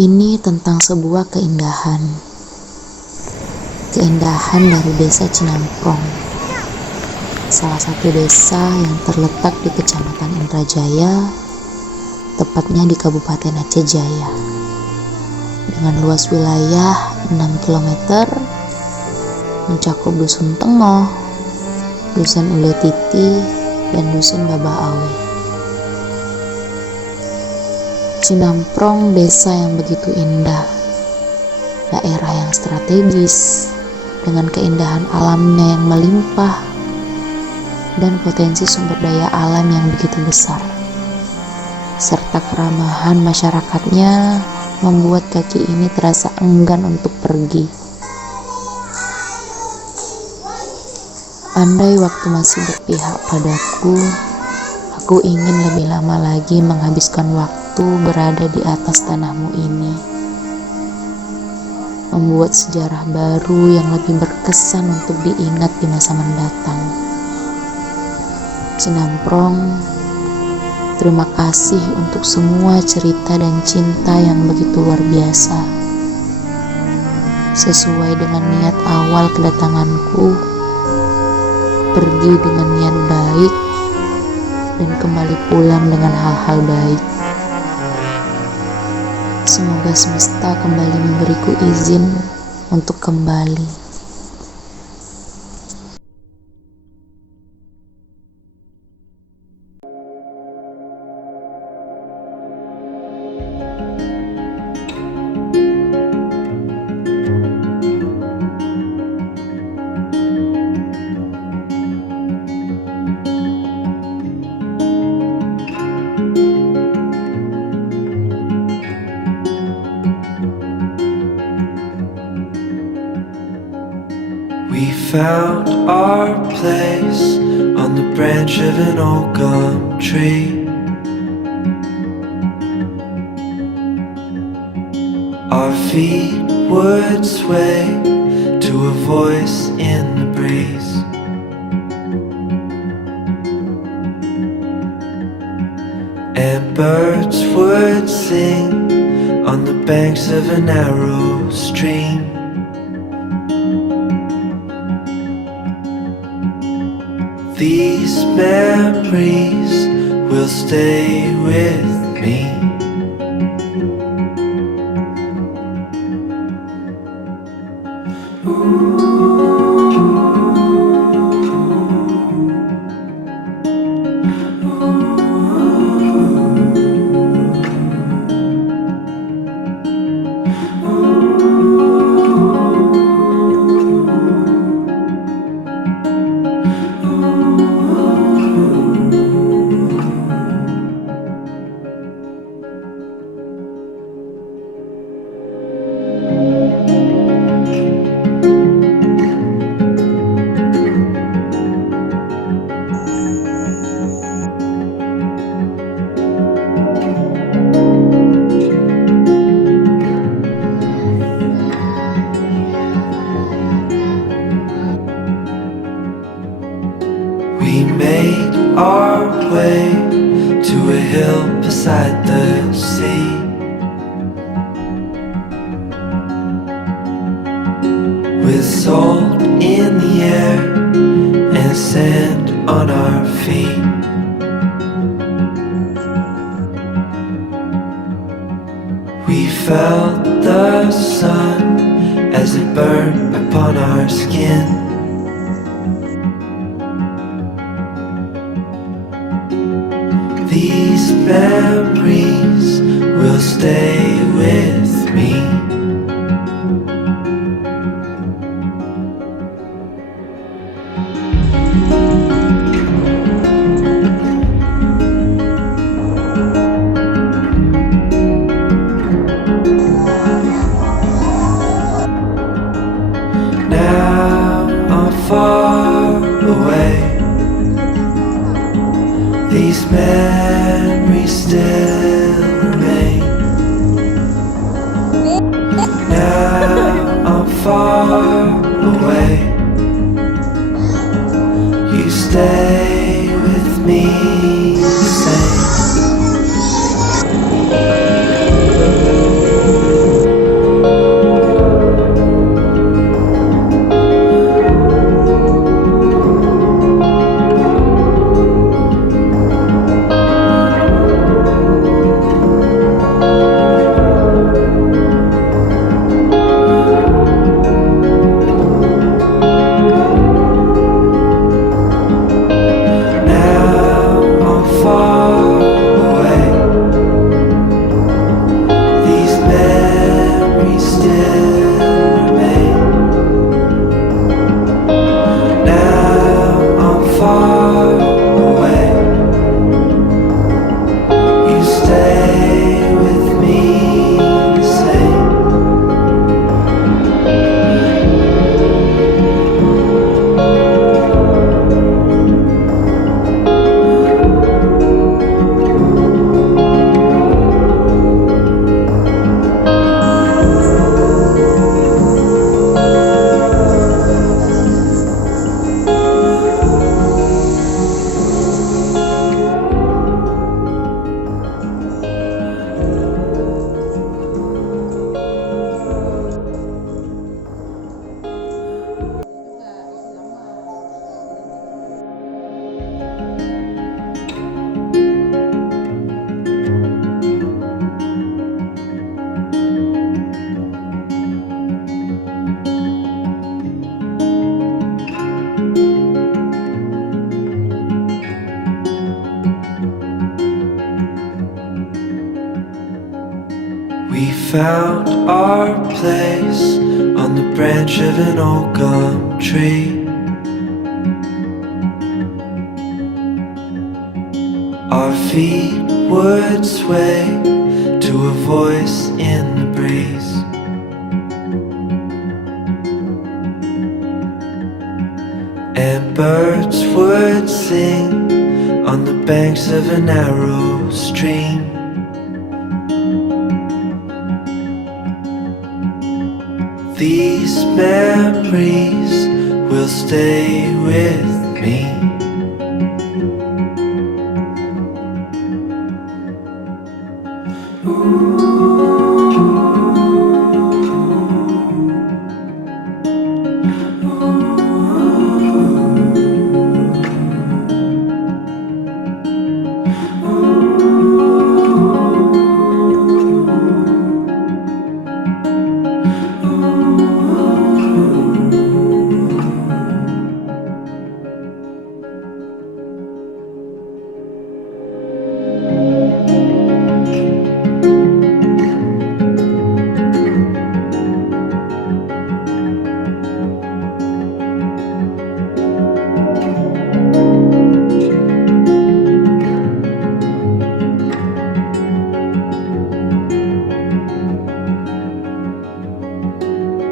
Ini tentang sebuah keindahan dari Desa Ceunamprong, salah satu desa yang terletak di Kecamatan Jaya, tepatnya di Kabupaten Aceh Jaya, dengan luas wilayah 6 km, mencakup dusun Tengoh, dusun Ule Titi, dan dusun Babaawe. Ceunamprong, desa yang begitu indah, daerah yang strategis, dengan keindahan alamnya yang melimpah, dan potensi sumber daya alam yang begitu besar, serta keramahan masyarakatnya membuat kaki ini terasa enggan untuk pergi. Andai waktu masih berpihak padaku, aku ingin lebih lama lagi menghabiskan waktu berada di atas tanahmu ini, membuat sejarah baru yang lebih berkesan untuk diingat di masa mendatang. Ceunamprong, terima kasih untuk semua cerita dan cinta yang begitu luar biasa. Sesuai dengan niat awal kedatanganku, pergi dengan niat baik, dan kembali pulang dengan hal-hal baik. Semoga semesta kembali memberiku izin untuk kembali. We found our place on the branch of an old gum tree. Our feet would sway to a voice in the breeze. And birds would sing on the banks of a narrow stream. These memories will stay with me. We made our way to a hill beside the sea. With salt in the air and sand on our feet. We felt the sun as it burned upon our skin. These memories will stay with me. Now I'm far away. These memories still remain. Now I'm far away. You stay with me the same. found our place on the branch of an old gum tree. Our feet would sway to a voice in the breeze. And birds would sing on the banks of a narrow stream. These memories will stay with me.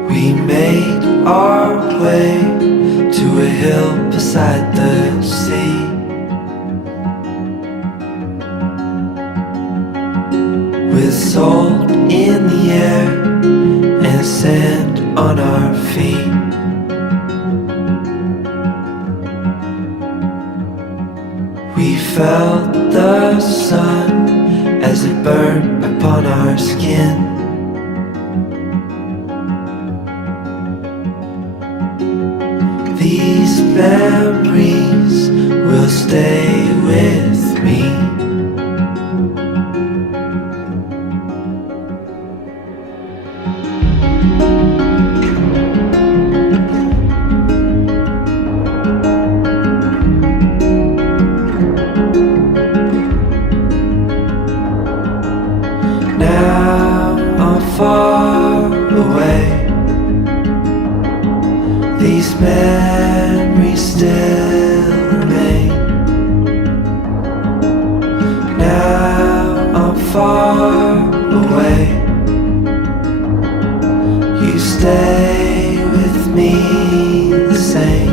We made our way to a hill beside the sea. With salt in the air and sand on our feet. We felt the sun as it burned upon our skin. These memories will stay with me. Now I'm far away. These memories still remain. Now I'm far away. You stay with me the same.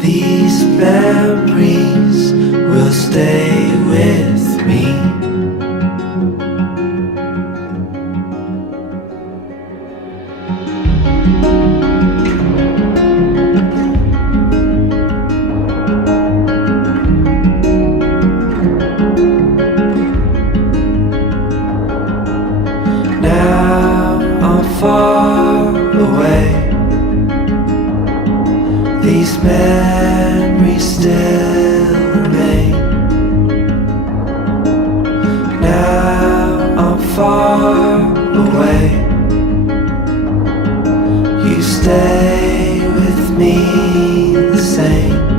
These memories will stay with me. Now I'm far away. These memories still remain. Now I'm far away. stay with me the same?